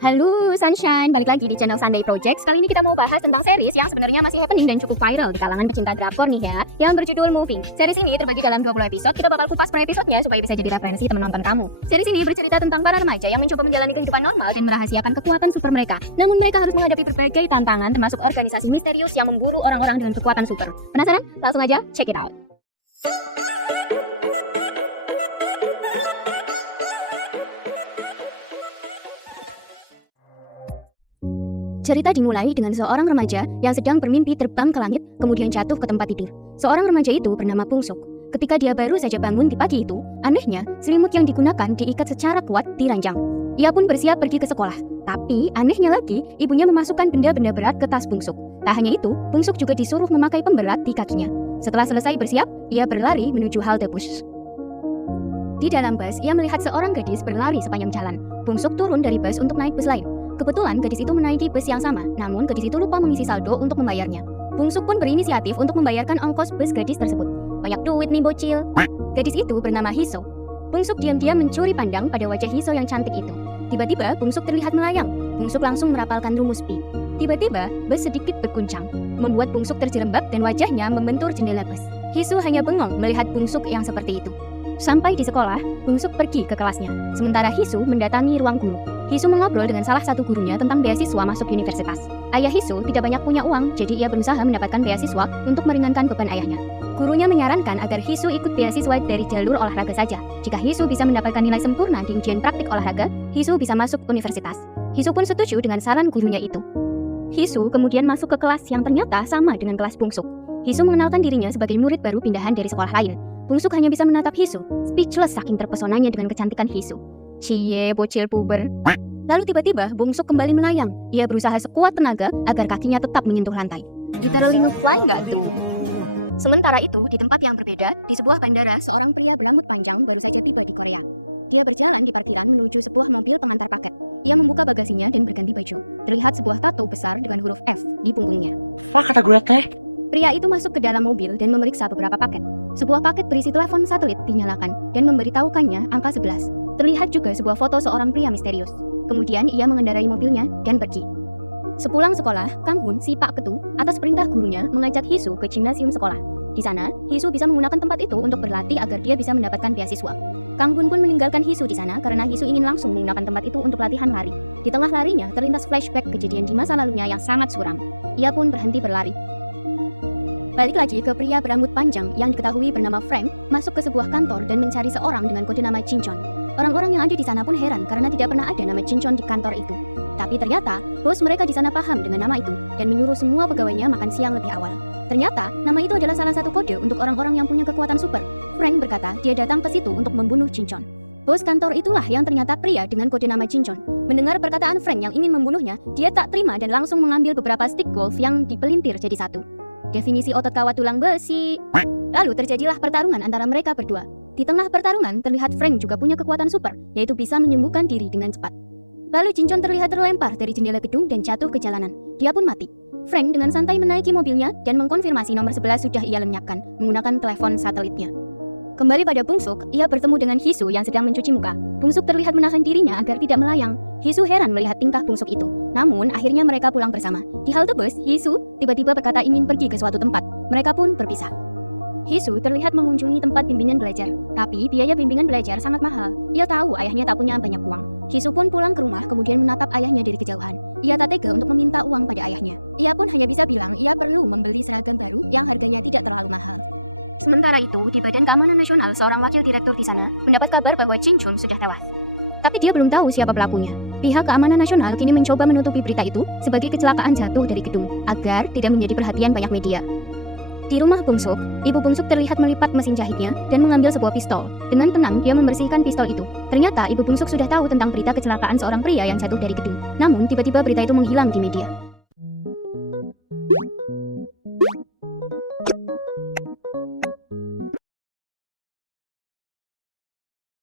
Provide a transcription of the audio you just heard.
Halo Sunshine, balik lagi di channel Sunday Project. Kali ini kita mau bahas tentang series yang sebenarnya masih happening dan cukup viral di kalangan pecinta drakor nih ya, yang berjudul Moving. Series ini terbagi dalam 20 episode, kita bakal kupas per episodenya supaya bisa jadi referensi teman nonton kamu. Series ini bercerita tentang para remaja yang mencoba menjalani kehidupan normal dan merahasiakan kekuatan super mereka. Namun mereka harus menghadapi berbagai tantangan termasuk organisasi misterius yang memburu orang-orang dengan kekuatan super. Penasaran? Langsung aja check it out. Cerita dimulai dengan seorang remaja yang sedang bermimpi terbang ke langit, kemudian jatuh ke tempat tidur. Seorang remaja itu bernama Pungsuk. Ketika dia baru saja bangun di pagi itu, anehnya selimut yang digunakan diikat secara kuat di ranjang. Ia pun bersiap pergi ke sekolah. Tapi anehnya lagi, ibunya memasukkan benda-benda berat ke tas Pungsuk. Tak hanya itu, Pungsuk juga disuruh memakai pemberat di kakinya. Setelah selesai bersiap, ia berlari menuju halte bus. Di dalam bus, ia melihat seorang gadis berlari sepanjang jalan. Pungsuk turun dari bus untuk naik bus lain. Kebetulan gadis itu menaiki bus yang sama, namun gadis itu lupa mengisi saldo untuk membayarnya. Pungsuk pun berinisiatif untuk membayarkan ongkos bus gadis tersebut. Banyak duit nih bocil. Gadis itu bernama Hiso. Pungsuk diam-diam mencuri pandang pada wajah Hiso yang cantik itu. Tiba-tiba Pungsuk terlihat melayang. Pungsuk langsung merapalkan rumus pi. Tiba-tiba bus sedikit berguncang, membuat Pungsuk terjerembab dan wajahnya membentur jendela bus. Hiso hanya bengong melihat Pungsuk yang seperti itu. Sampai di sekolah, Pungsuk pergi ke kelasnya. Sementara Hiso mendatangi ruang guru. Hiso mengobrol dengan salah satu gurunya tentang beasiswa masuk universitas. Ayah Hiso tidak banyak punya uang, jadi ia berusaha mendapatkan beasiswa untuk meringankan beban ayahnya. Gurunya menyarankan agar Hiso ikut beasiswa dari jalur olahraga saja. Jika Hiso bisa mendapatkan nilai sempurna di ujian praktik olahraga, Hiso bisa masuk universitas. Hiso pun setuju dengan saran gurunya itu. Hiso kemudian masuk ke kelas yang ternyata sama dengan kelas Pungsuk. Hiso mengenalkan dirinya sebagai murid baru pindahan dari sekolah lain. Pungsuk hanya bisa menatap Hiso, speechless saking terpesonanya dengan kecantikan Hiso. Cie, bocil puber. Lalu tiba-tiba Pungsuk kembali melayang. Ia berusaha sekuat tenaga agar kakinya tetap menyentuh lantai. Literally nge-fly nggak tuh? Sementara itu, di tempat yang berbeda, di sebuah bandara, seorang pria berambut panjang baru saja tiba di Korea. Dia berjalan di parkiran menuju sebuah mobil pengantar paket. Ia membuka bagasinya dan berganti baju. Terlihat sebuah tato besar dengan huruf F di punggungnya. Kata gue teh. Pria itu masuk ke dalam mobil dan memeriksa beberapa paket. Sebuah paket berisi telepon satelit dinyalakan dan memberitahukannya angka 11. Terlihat juga sebuah foto seorang pria misterius. Kemudian ia mengendarai mobilnya dan pergi. Sepulang sekolah, Kang Hun, si Pak Ketu, atas perintah gurunya mengajak Hiso ke gimnasium sekolah. Di sana, Hiso bisa menggunakan tempat itu untuk berlatih agar dia bisa mendapatkan beasiswa. Kang Hun pun meninggalkan Hiso di sana karena Hiso ingin langsung menggunakan tempat itu untuk latihan lari. Di tengah larinya, terlintas flashback kejadian di masa lalunya yang sangat suram. Ia pun berhenti berlari. Balik lagi ke pria berambut panjang yang diketahui bernama Frank, masuk ke sebuah kantor dan mencari seorang dengan kode nama Jinchon. Orang-orang yang ada di sana pun heran karena tidak pernah ada nama Jinchon di kantor itu. Tapi ternyata, bos mereka di sana paham dengan nama itu dan menyuruh semua pegawainya makan siang lebih awal. Ternyata, nama itu adalah salah satu kode untuk orang-orang yang punya kekuatan super. Frank berkata dia datang ke situ untuk membunuh Jinchon. Bos kantor itulah yang ternyata pria dengan kode nama Jinchon. Mendengar perkataan Frank yang ingin membunuhnya, dia tak terima dan langsung mengambil beberapa stick golf yang dipelintir jadi satu. Definisi otot kawat tulang besi. Lalu terjadilah pertarungan antara mereka berdua. Di tengah pertarungan, terlihat Frank juga punya kekuatan super, yaitu bisa menyembuhkan diri dengan cepat. Lalu Jinchon terlihat terlempar dari jendela gedung dan jatuh ke jalanan. Dia pun mati. Frank dengan santai menaiki mobilnya dan mengkonfirmasi nomor 11 sudah ia lenyapkan menggunakan telepon satelitnya. Kembali pada Pungsuk, ia bertemu dengan Hiso yang sedang mencuci muka. Pungsuk terlihat menahan dirinya agar tidak melayang. Hiso heran melihat tingkah Pungsuk itu. Namun, akhirnya mereka pulang bersama. Di halte bus, Hiso tiba-tiba berkata ingin pergi ke suatu tempat. Mereka pun berpisah. Hiso terlihat mengunjungi tempat bimbingan belajar, tapi biaya bimbingan belajar sangat mahal. Ia tahu ayahnya tak punya banyak uang. Hiso pun pulang ke rumah kemudian menatap ayahnya dari kejauhan. Ia tak tega untuk meminta uang pada ayahnya. Ia pun hanya bisa bilang ia perlu membeli seragam baru yang harganya tidak terlalu mahal. Sementara itu, di Badan Keamanan Nasional, seorang wakil direktur di sana mendapat kabar bahwa Jinchon sudah tewas. Tapi dia belum tahu siapa pelakunya. Pihak Keamanan Nasional kini mencoba menutupi berita itu sebagai kecelakaan jatuh dari gedung, agar tidak menjadi perhatian banyak media. Di rumah Pungsuk, ibu Pungsuk terlihat melipat mesin jahitnya dan mengambil sebuah pistol. Dengan tenang, dia membersihkan pistol itu. Ternyata ibu Pungsuk sudah tahu tentang berita kecelakaan seorang pria yang jatuh dari gedung. Namun, tiba-tiba berita itu menghilang di media.